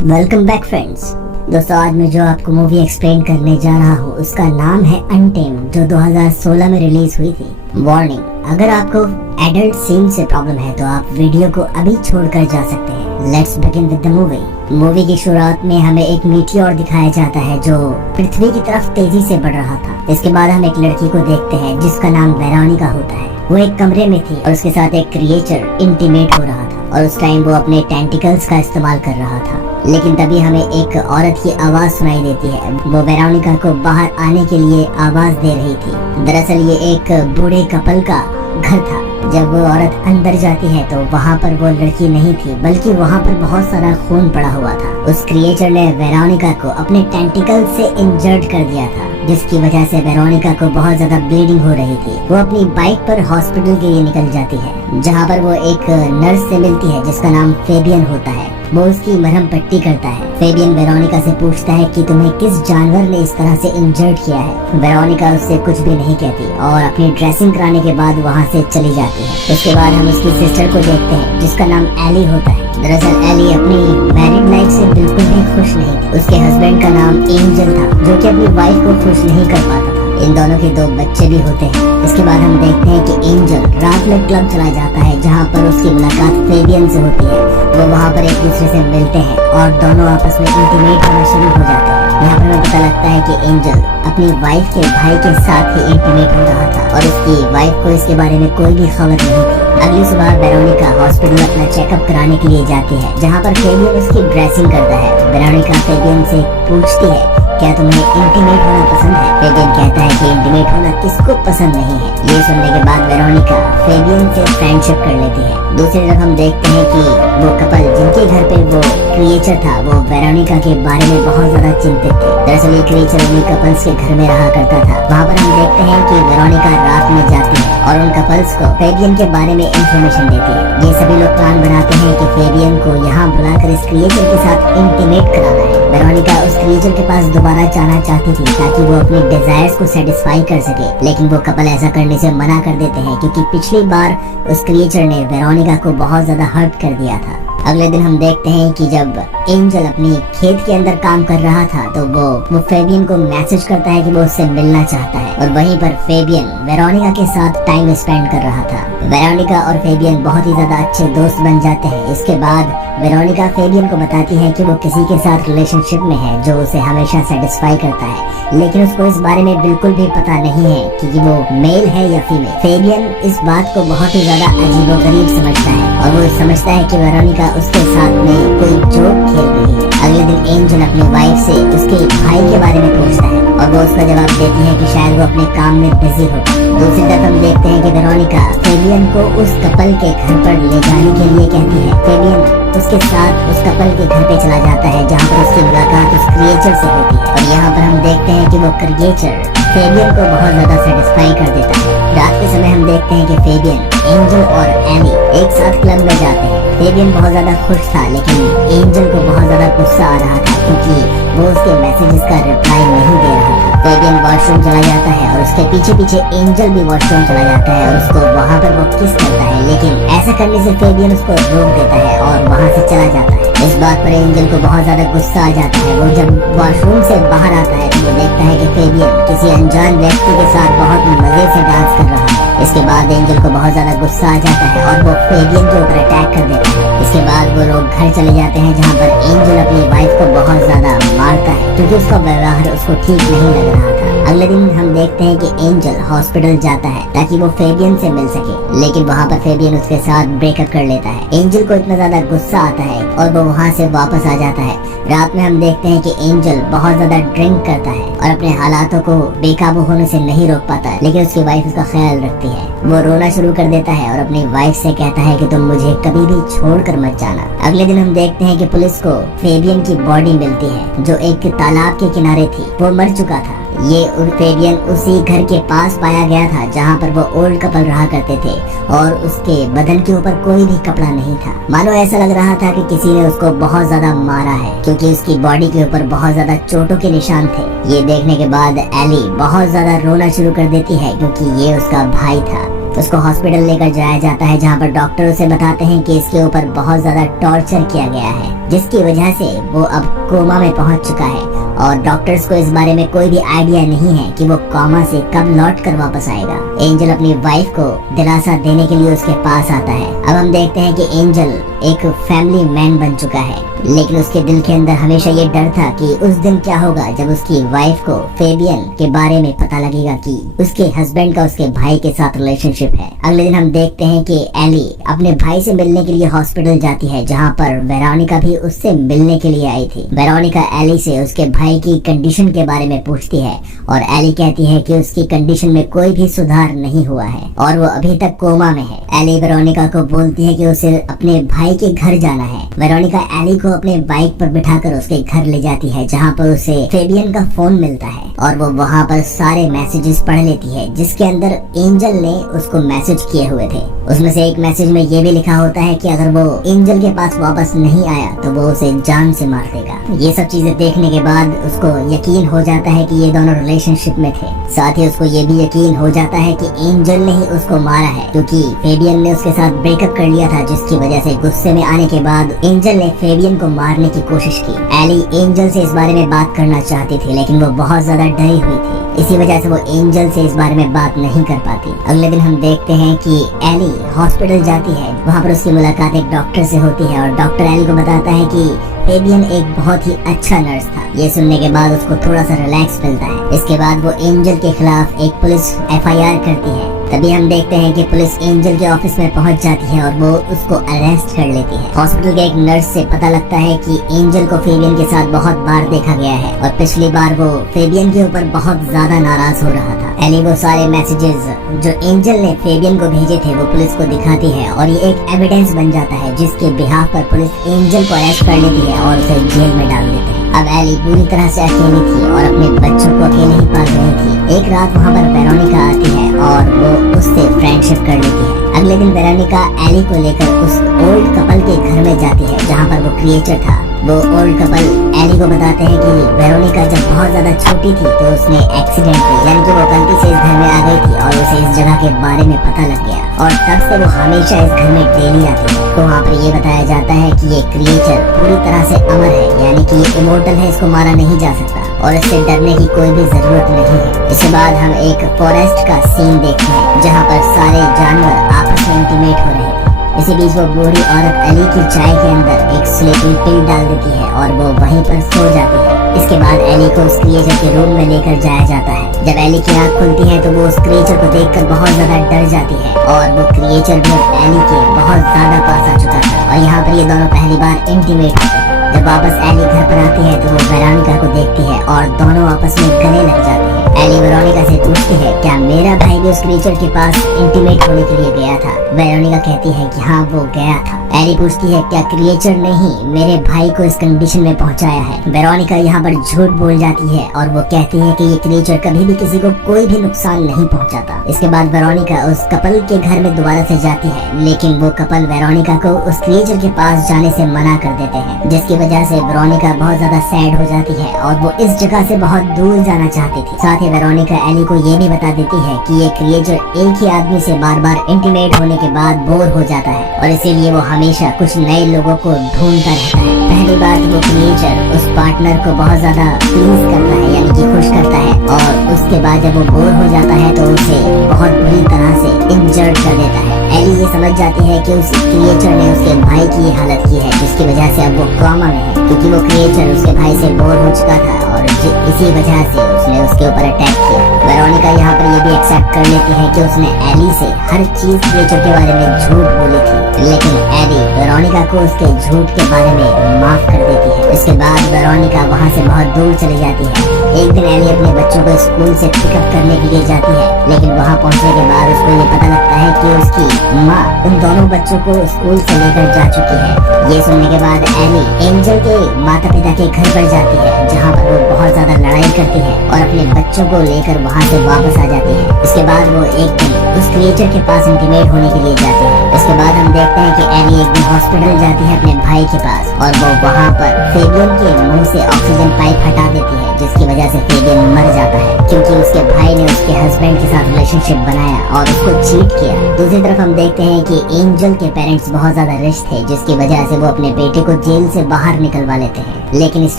Welcome back friends. दोस्तों, आज मैं जो आपको मूवी एक्सप्लेन करने जा रहा हूँ उसका नाम है अनटेम्ड, जो 2016 में रिलीज हुई थी। वार्निंग, अगर आपको एडल्ट सीन से प्रॉब्लम है तो आप वीडियो को अभी छोड़कर जा सकते हैं। Let's begin with the movie. Movie की शुरुआत में हमें एक मीटियोर दिखाया जाता है जो पृथ्वी की तरफ तेजी से बढ़ रहा था। इसके बाद हम एक लड़की को देखते हैं जिसका नाम वेरोनिका होता है। वो एक कमरे में थी और उसके साथ एक क्रिएचर इंटीमेट हो रहा था और उस टाइम वो अपने टेंटिकल्स का इस्तेमाल कर रहा था। लेकिन तभी हमें एक औरत की आवाज सुनाई देती है। वो वेरोनिका को बाहर आने के लिए आवाज दे रही थी। दरअसल ये एक बूढ़े कपल का घर था। जब वो औरत अंदर जाती है तो वहाँ पर वो लड़की नहीं थी, बल्कि वहाँ पर बहुत सारा खून पड़ा हुआ था। उस क्रिएचर ने वेरोनिका को अपने टेंटिकल से इंजर्ड कर दिया था, जिसकी वजह से वेरोनिका को बहुत ज्यादा ब्लीडिंग हो रही थी। वो अपनी बाइक पर हॉस्पिटल के लिए निकल जाती है, जहाँ पर वो एक नर्स से मिलती है जिसका नाम फेबियन होता है। वो उसकी मरहम पट्टी करता है। फेबियन वेरोनिका से पूछता है कि तुम्हें किस जानवर ने इस तरह से इंजर्ड किया है। वेरोनिका उससे कुछ भी नहीं कहती और अपनी ड्रेसिंग कराने के बाद वहाँ से चली जाती है। उसके बाद हम उसकी सिस्टर को देखते हैं जिसका नाम एली होता है। दरअसल एली अपनी मैरिड लाइफ से बिल्कुल भी खुश नहीं थी। उसके हस्बैंड का नाम एंजल था, जो कि अपनी वाइफ को खुश नहीं कर पाता था। इन दोनों के 2 बच्चे भी होते हैं। इसके बाद हम देखते हैं कि एंजल रात में क्लब चला जाता है, जहाँ पर उसकी मुलाकात फेबियन से होती है। वो वहाँ पर एक दूसरे से मिलते हैं और दोनों आपस में इंटीमेट होना शुरू हो जाते हैं। यहाँ पर हमें पता लगता है कि एंजल अपनी वाइफ के भाई के साथ ही इंटीमेट हो रहा था और उसकी वाइफ को इसके बारे में कोई भी खबर नहीं थी। अगली सुबह वेरोनिका हॉस्पिटल अपना चेकअप कराने के लिए जाती है, जहाँ पर फेबियन उसकी ड्रेसिंग करता है। वेरोनिका फेबियन से पूछती है, क्या तुम्हें इंटीमेट होना पसंद है? फेबियन कहता है कि इंटीमेट होना किसको पसंद नहीं है। ये सुनने के बाद वेरोनिका फेबियन से फ्रेंडशिप कर लेती है। दूसरी तरफ हम देखते हैं कि वो कपल जिनके घर पे वो क्रिएचर था, वो वेरोनिका के बारे में बहुत ज्यादा चिंतित थे। दरअसल ये क्रिएचर उन्हीं कपल्स के घर में रहा करता था। वहाँ पर हम देखते हैं कि वेरोनिका रात में जाती है और उन कपल्स को फेबियन के बारे में इंफॉर्मेशन देती है। ये सभी लोग प्लान बनाते हैं कि फेबियन को यहाँ बुलाकर इस क्रिएचर के साथ इंटीमेट कराना है। वेरोनिका उस क्रिएचर के पास दोबारा जाना चाहती थी ताकि वो अपनी डिजायर्स को सेटिस्फाई कर सके, लेकिन वो कपल ऐसा करने से मना कर देते हैं क्योंकि पिछली बार उस क्रिएचर ने वेरोनिका को बहुत ज्यादा हर्ट कर दिया था। अगले दिन हम देखते हैं कि जब एंजल अपनी खेत के अंदर काम कर रहा था तो वो फेबियन को मैसेज करता है कि वो उससे मिलना चाहता है और वहीं पर फेबियन वेरोनिका के साथ टाइम स्पेंड कर रहा था। वेरोनिका और फेबियन बहुत ही ज्यादा अच्छे दोस्त बन जाते हैं। इसके बाद वेरोनिका फेबियन को बताती है कि वो किसी के साथ रिलेशनशिप में है जो उसे हमेशा सेटिस्फाई करता है, लेकिन उसको इस बारे में बिल्कुल भी पता नहीं है कि वो मेल है या फीमेल। फेबियन इस बात को बहुत ही ज्यादा अजीबोगरीब समझता है और वो समझता है कि वेरोनिका उसके साथ में कोई जोक खेल रही है। अगले दिन एंजल अपनी वाइफ से उसके भाई के बारे में पूछता है और वो उसका जवाब देती है कि शायद वो अपने काम में बिजी होगा। दूसरी तरफ हम देखते हैं कि वेरोनिका फेबियन को उस कपल के घर पर ले जाने के लिए कहती है। फेबियन उसके साथ उस कपल के घर पे चला जाता है, जहाँ पर उसकी मुलाकात उस क्रिएचर से होती है और यहाँ पर हम देखते हैं कि वो क्रिएचर फेबियन को बहुत ज्यादा सेटिस्फाई कर देता है। रात के समय हम देखते हैं कि फेबियन, एंजल और एली एक साथ क्लब में जाते हैं। फेबियन बहुत ज्यादा खुश था, लेकिन एंजल को बहुत ज्यादा गुस्सा आ रहा था क्योंकि वो उसके मैसेजेस का रिप्लाई नहीं दे रहा था। फेबियन वॉशरूम चला जाता है और उसके पीछे पीछे एंजल भी वॉशरूम चला जाता है और उसको वहाँ पर वो किस करता है, लेकिन ऐसा करने से फेबियन उसको रोक देता है और वहाँ से चला जाता है। इस बात पर एंजल को बहुत ज्यादा गुस्सा आ जाता है। वो जब वॉशरूम से बाहर आता है तो वो देखता है कि फेबियन किसी अनजान व्यक्ति के साथ बहुत मजे से डांस कर रहा है। इसके बाद एंजल को बहुत ज्यादा गुस्सा आ जाता है और वो फेबियन के ऊपर अटैक कर देता है। इसके बाद वो लोग घर चले जाते हैं, जहाँ पर एंजल अपनी वाइफ को बहुत ज्यादा मारता है क्योंकि उसका व्यवहार उसको ठीक नहीं लग रहा था। अगले दिन हम देखते हैं कि एंजल हॉस्पिटल जाता है ताकि वो फेबियन से मिल सके, लेकिन वहाँ पर फेबियन उसके साथ ब्रेकअप कर लेता है। एंजल को इतना ज्यादा गुस्सा आता है और वो वहाँ से वापस आ जाता है। रात में हम देखते हैं कि एंजल बहुत ज्यादा ड्रिंक करता है और अपने हालातों को बेकाबू होने से नहीं रोक पाता, लेकिन उसकी वाइफ उसका ख्याल रखती है। वो रोना शुरू कर देता है और अपनी वाइफ से कहता है कि तुम मुझे कभी भी छोड़कर मत जाना। अगले दिन हम देखते हैं कि पुलिस को फेबियन की बॉडी मिलती है जो एक तालाब के किनारे थी। वो मर चुका था। ये फेबियन उसी घर के पास पाया गया था जहाँ पर वो ओल्ड कपल रहा करते थे और उसके बदन के ऊपर कोई भी कपड़ा नहीं था। मानो ऐसा लग रहा था कि किसी ने उसको बहुत ज्यादा मारा है क्योंकि उसकी बॉडी के ऊपर बहुत ज्यादा चोटों के निशान थे। ये देखने के बाद एली बहुत ज्यादा रोना शुरू कर देती है क्योंकि ये उसका भाई था। उसको हॉस्पिटल लेकर जाया जाता है, जहाँ पर डॉक्टर उसे बताते हैं कि इसके ऊपर बहुत ज्यादा टॉर्चर किया गया है, जिसकी वजह से वो अब कोमा में पहुंच चुका है और डॉक्टर्स को इस बारे में कोई भी आइडिया नहीं है कि वो कोमा से कब लौट कर वापस आएगा। एंजल अपनी वाइफ को दिलासा देने के लिए उसके पास आता है। अब हम देखते हैं कि एंजल एक फैमिली मैन बन चुका है, लेकिन उसके दिल के अंदर हमेशा ये डर था कि उस दिन क्या होगा जब उसकी वाइफ को फेबियन के बारे में पता लगेगा कि उसके हस्बैंड का उसके भाई के साथ रिलेशनशिप है। अगले दिन हम देखते हैं कि एली अपने भाई से मिलने के लिए हॉस्पिटल जाती है, जहाँ पर वेरोनिका भी उससे मिलने के लिए आई थी। वेरोनिका एली से उसके भाई की कंडीशन के बारे में पूछती है और एली कहती है कि उसकी कंडीशन में कोई भी सुधार नहीं हुआ है और वो अभी तक कोमा में है। एली वेरोनिका को बोलती है कि उसे अपने भाई के घर जाना है। वेरोनिका एली को अपने बाइक पर बिठाकर उसके घर ले जाती है, जहाँ पर उसे फेबियन का फोन मिलता है और वो वहाँ पर सारे मैसेजेस पढ़ लेती है, जिसके अंदर एंजल ने उसको मैसेज किए हुए थे। उसमें से एक मैसेज में ये भी लिखा होता है कि अगर वो एंजल के पास वापस नहीं आया तो वो उसे जान से मार देगा। ये सब चीजें देखने के बाद उसको यकीन हो जाता है कि ये दोनों रिलेशनशिप में थे। साथ ही उसको ये भी यकीन हो जाता है कि एंजल ने ही उसको मारा है, क्योंकि फेबियन ने उसके साथ ब्रेकअप कर लिया था, जिसकी वजह से गुस्से में आने के बाद एंजल ने फेबियन को मारने की कोशिश की। एली एंजल से इस बारे में बात करना चाहती थी, लेकिन वो बहुत ज्यादा डरी हुई थी, इसी वजह से वो एंजल से इस बारे में बात नहीं कर पाती। अगले दिन हम देखते हैं कि एली हॉस्पिटल जाती है। वहाँ पर उसकी मुलाकात एक डॉक्टर से होती है और डॉक्टर एली को बताता है कि फेबियन एक बहुत ही अच्छा नर्स था। ये सुनने के बाद उसको थोड़ा सा रिलैक्स मिलता है। इसके बाद वो एंजल के खिलाफ एक पुलिस FIR करती है। तभी हम देखते हैं कि पुलिस एंजल के ऑफिस में पहुंच जाती है और वो उसको अरेस्ट कर लेती है। हॉस्पिटल के एक नर्स से पता लगता है कि एंजल को फेबियन के साथ बहुत बार देखा गया है और पिछली बार वो फेबियन के ऊपर बहुत ज्यादा नाराज हो रहा था। एली वो सारे मैसेजेस जो एंजल ने फेबियन को भेजे थे वो पुलिस को दिखाती है और ये एक एविडेंस बन जाता है, जिसके बिहाफ पर पुलिस एंजल को अरेस्ट कर लेती है और उसे जेल में डाल देते हैं। अब एली पूरी तरह से अकेली थी और अपने बच्चों को अकेले ही पाल रही थी। एक रात वहाँ पर वेरोनिका आती है और वो उससे फ्रेंडशिप कर लेती है। अगले दिन वेरोनिका एली को लेकर उस ओल्ड कपल के घर में जाती है, जहाँ पर वो क्रिएचर था। वो ओल्ड कपल एली को बताते हैं कि वेरोनिका जब बहुत ज्यादा छोटी थी तो उसने एक्सीडेंट की, यानी कि वो गलती से इस घर में आ गई थी और उसे इस जगह के बारे में पता लग गया और तब से वो हमेशा इस घर में डेली आती है। तो वहाँ पर ये बताया जाता है कि ये क्रिएचर पूरी तरह से अमर है, यानी कि ये इमोर्टल है, इसको मारा नहीं जा सकता और इससे डरने की कोई भी जरूरत नहीं है। इसके बाद हम एक फॉरेस्ट का सीन देखते हैं, जहाँ पर सारे जानवर आपस में इंटीमेट हो रहे थे। इसी बीच वो बूढ़ी औरत एली की चाय के अंदर एक स्लीपिंग पिल डाल देती है और वो वहीं पर सो जाती है। इसके बाद एली को उस क्रिएचर के रूम में लेकर जाया जाता है। जब एली की आँख खुलती है तो वो उस क्रिएचर को देखकर बहुत ज्यादा डर जाती है और वो क्रिएचर भी एली के बहुत ज्यादा पास आ चुका था और यहाँ पर ये दोनों पहली बार इंटीमेट होते हैं। जब वापस एली घर पर आती है तो वो वेरोनिका को देखती है और दोनों आपस में गले लग जाते हैं। एली वेरोनिका से पूछती है क्या मेरा भाई भी उस क्रिएचर के पास इंटीमेट होने के लिए गया था। वेरोनिका कहती है कि हाँ वो गया था। एली पूछती है क्या क्रिएचर ने ही मेरे भाई को इस कंडीशन में पहुंचाया है। वेरोनिका यहाँ पर झूठ बोल जाती है और वो कहती है कि ये क्रिएचर कभी भी किसी को कोई भी नुकसान नहीं पहुंचाता। इसके बाद वेरोनिका उस कपल के घर में दोबारा से जाती है, लेकिन वो कपल वेरोनिका को उस क्रिएचर के पास जाने से मना कर देते हैं, जिसकी वजह से वेरोनिका बहुत ज्यादा सैड हो जाती है और वो इस जगह से बहुत दूर जाना चाहती थी। साथ ही वेरोनिका एली को ये भी बता देती है कि ये क्रिएचर एक ही आदमी से बार बार इंटीमेट होने के बाद बोर हो जाता है और इसीलिए वो हमेशा कुछ नए लोगों को ढूंढता रहता है। पहली बार तो वो क्रिएचर उस पार्टनर को बहुत ज्यादा प्लीज करता है, यानी कि खुश करता है और उसके बाद जब वो बोर हो जाता है तो उसे बहुत बुरी तरह से इंजर्ड कर देता है। एली ये समझ जाती है कि उस क्रिएचर ने उसके भाई की हालत की है, जिसकी वजह से अब वो कोमा में है, क्योंकि वो क्रिएचर उसके भाई से बोर हो चुका था और इसी वजह से उसने उसके ऊपर अटैक किया। वेरोनिका यहाँ पर ये भी एक्सेप्ट कर लेती है कि उसने एली से हर चीज क्रिएचर के बारे में झूठ बोली थी, लेकिन एली वेरोनिका को उसके झूठ के बारे में माफ कर देती है। इसके बाद वेरोनिका वहाँ से बहुत दूर चली जाती है। एक दिन एली अपने बच्चों को स्कूल से पिकअप करने के लिए जाती है, लेकिन वहाँ पहुँचने के बाद उसको ये पता लगता है कि उसकी माँ उन दोनों बच्चों को स्कूल से लेकर जा चुकी है। ये सुनने के बाद एली एंजल के माता पिता के घर पर जाती है, जहाँ पर वो बहुत ज्यादा लड़ाई करती है और अपने बच्चों को लेकर वहाँ से वापस आ जाती है। इसके बाद वो एक दिन उस क्रिएचर के पास इंटीमेट होने के लिए जाती है। इसके बाद हम देखते हैं कि एली एक दिन हॉस्पिटल जाती है अपने भाई के पास और वो वहाँ पर फेबियन के मुंह से ऑक्सीजन पाइप हटा देती है, जिसकी वजह से फेबियन मर जाता है क्योंकि उसके भाई ने उसके हस्बैंड के साथ रिलेशनशिप बनाया और उसको चीट किया। दूसरी तरफ हम देखते हैं कि एंजल के पेरेंट्स बहुत ज्यादा रिच थे, जिसकी वजह से वो अपने बेटे को जेल से बाहर निकलवा लेते हैं। लेकिन इस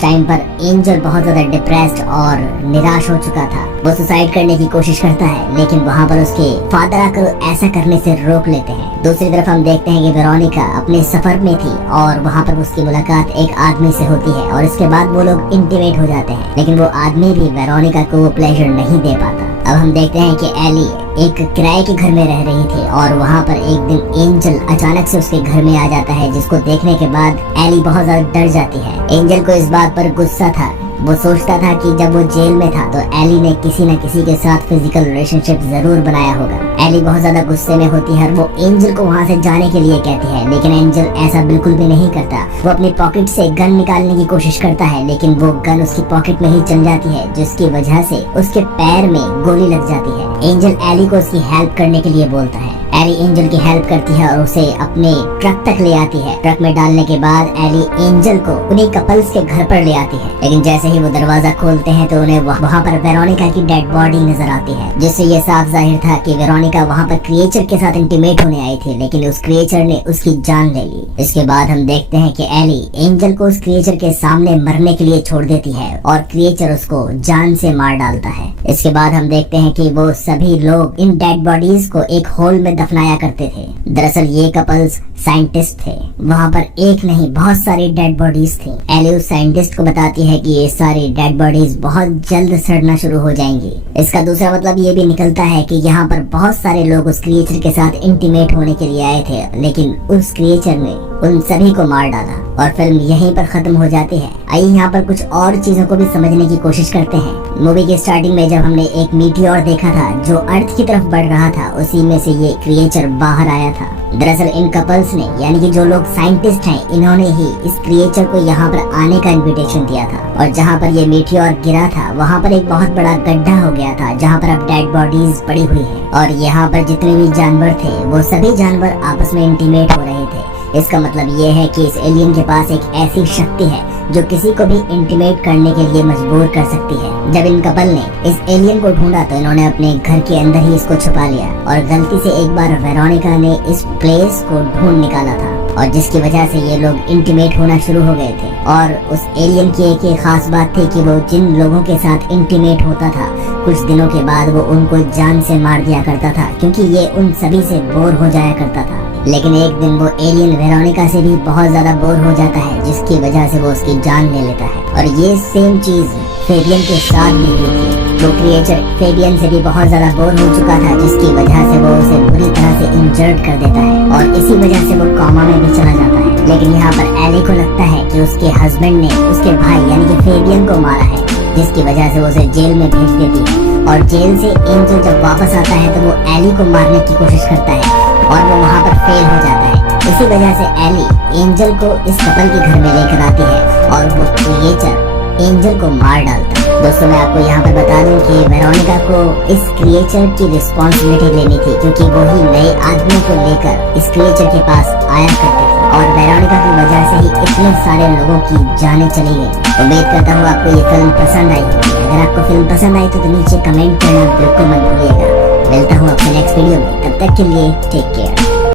टाइम पर एंजल बहुत ज्यादा डिप्रेस्ड और निराश हो चुका था। वो सुसाइड करने की कोशिश करता है, लेकिन वहाँ पर उसके फादर आकर ऐसा करने से रोक लेते हैं। दूसरी तरफ हम देखते हैं कि वेरोनिका अपने सफर में थी और वहाँ पर उसकी मुलाकात एक आदमी से होती है और इसके बाद वो लोग इंटीमेट हो जाते हैं, लेकिन वो आदमी भी वेरोनिका को वो प्लेजर नहीं दे पाता। अब हम देखते हैं कि एली एक किराए के घर में रह रही थी और वहाँ पर एक दिन एंजल अचानक से उसके घर में आ जाता है, जिसको देखने के बाद एली बहुत ज्यादा डर जाती है। एंजल को इस बात पर गुस्सा था। वो सोचता था कि जब वो जेल में था तो एली ने किसी न किसी के साथ फिजिकल रिलेशनशिप जरूर बनाया होगा। एली बहुत ज्यादा गुस्से में होती है और वो एंजल को वहाँ से जाने के लिए कहती है, लेकिन एंजल ऐसा बिल्कुल भी नहीं करता। वो अपनी पॉकेट से गन निकालने की कोशिश करता है, लेकिन वो गन उसकी पॉकेट में ही चल जाती है, जिसकी वजह से उसके पैर में गोली लग जाती है। एंजल एली को उसकी हेल्प करने के लिए बोलता है। एली एंजल की हेल्प करती है और उसे अपने ट्रक तक ले आती है। ट्रक में डालने के बाद एली एंजल को उन्हीं कपल्स के घर पर ले आती है, लेकिन जैसे ही वो दरवाजा खोलते हैं तो उन्हें वहाँ पर वेरोनिका की डेड बॉडी नजर आती है, जिससे ये साफ जाहिर था कि वेरोनिका वहाँ पर क्रिएचर के साथ इंटीमेट होने आई थी, लेकिन उस क्रिएचर ने उसकी जान ले ली। इसके बाद हम देखते हैं कि एली एंजल को उस क्रिएचर के सामने मरने के लिए छोड़ देती है और क्रिएचर उसको जान से मार डालता है। इसके बाद हम देखते हैं कि वो सभी लोग इन डेड बॉडीज को एक होल में दफनाया करते थे। दरअसल ये कपल्स साइंटिस्ट थे। वहाँ पर एक नहीं बहुत सारी डेड बॉडीज थी। एली उस साइंटिस्ट को बताती है कि ये सारी डेड बॉडीज बहुत जल्द सड़ना शुरू हो जाएंगी। इसका दूसरा मतलब ये भी निकलता है कि यहाँ पर बहुत सारे लोग उस क्रिएचर के साथ इंटीमेट होने के लिए आए थे, लेकिन उस क्रिएचर ने उन सभी को मार डाला और फिल्म यहीं पर खत्म हो जाती है। आइए यहाँ पर कुछ और चीजों को भी समझने की कोशिश करते हैं। मूवी के स्टार्टिंग में जब हमने एक मीटियोर देखा था जो अर्थ की तरफ बढ़ रहा था, उसी में से ये क्रिएचर बाहर आया था। दरअसल इन कपल्स ने, यानी कि जो लोग साइंटिस्ट हैं, इन्होंने ही इस क्रिएचर को यहाँ पर आने का इन्विटेशन दिया था। और जहाँ पर ये मीटियोर गिरा था वहाँ पर एक बहुत बड़ा गड्ढा हो गया था, जहाँ पर अब डेड बॉडीज पड़ी हुई है और यहाँ पर जितने भी जानवर थे वो सभी जानवर आपस में इंटीमेट हो रहे थे। इसका मतलब ये है कि इस एलियन के पास एक ऐसी शक्ति है जो किसी को भी इंटीमेट करने के लिए मजबूर कर सकती है। जब इन कपल ने इस एलियन को ढूंढा तो इन्होंने अपने घर के अंदर ही इसको छुपा लिया और गलती से एक बार वेरोनिका ने इस प्लेस को ढूंढ निकाला था और जिसकी वजह से ये लोग इंटीमेट होना शुरू हो गए थे। और उस एलियन की एक खास बात थी कि वो जिन लोगों के साथ इंटीमेट होता था कुछ दिनों के बाद वो उनको जान से मार दिया करता था, क्योंकि ये उन सभी से बोर हो जाया करता था। लेकिन एक दिन वो एलियन वेरोनिका से भी बहुत ज्यादा बोर हो जाता है, जिसकी वजह से वो उसकी जान ले लेता है। और ये सेम चीज फेबियन के साथ भी हुई थी। वो क्रिएचर फेबियन से भी बहुत ज्यादा बोर हो चुका था, जिसकी वजह से वो उसे बुरी तरह से इंजर्ड कर देता है और इसी वजह से वो कोमा में भी चला जाता है। लेकिन यहाँ पर एली को लगता है कि उसके हस्बैंड ने उसके भाई यानी कि फेबियन को मारा है, जिसकी वजह से वो उसे जेल में भेज देती है। और जेल से एंजल जब वापस आता है तो वो एली को मारने की कोशिश करता है और वो वहाँ पर फेल हो जाता है। इसी वजह से एली एंजल को इस कपल के घर में लेकर आती है और वो क्रिएचर एंजल को मार डालता है। दोस्तों मैं आपको यहाँ पर बता दूं कि वेरोनिका को इस क्रिएचर की रिस्पॉन्सिबिलिटी लेनी थी, क्योंकि वो ही नए आदमी को लेकर इस क्रिएचर के पास आया करते थे और वेरोनिका की वजह से ही इतने सारे लोगों की जानें चली गई। उम्मीद करता हूँ आपको ये फिल्म पसंद आई होगी। अगर आपको फिल्म पसंद आई तो नीचे कमेंट करना बिल्कुल मत भूलिएगा। मिलता हूँ आपसे नेक्स्ट वीडियो में, तब तक के लिए टेक केयर।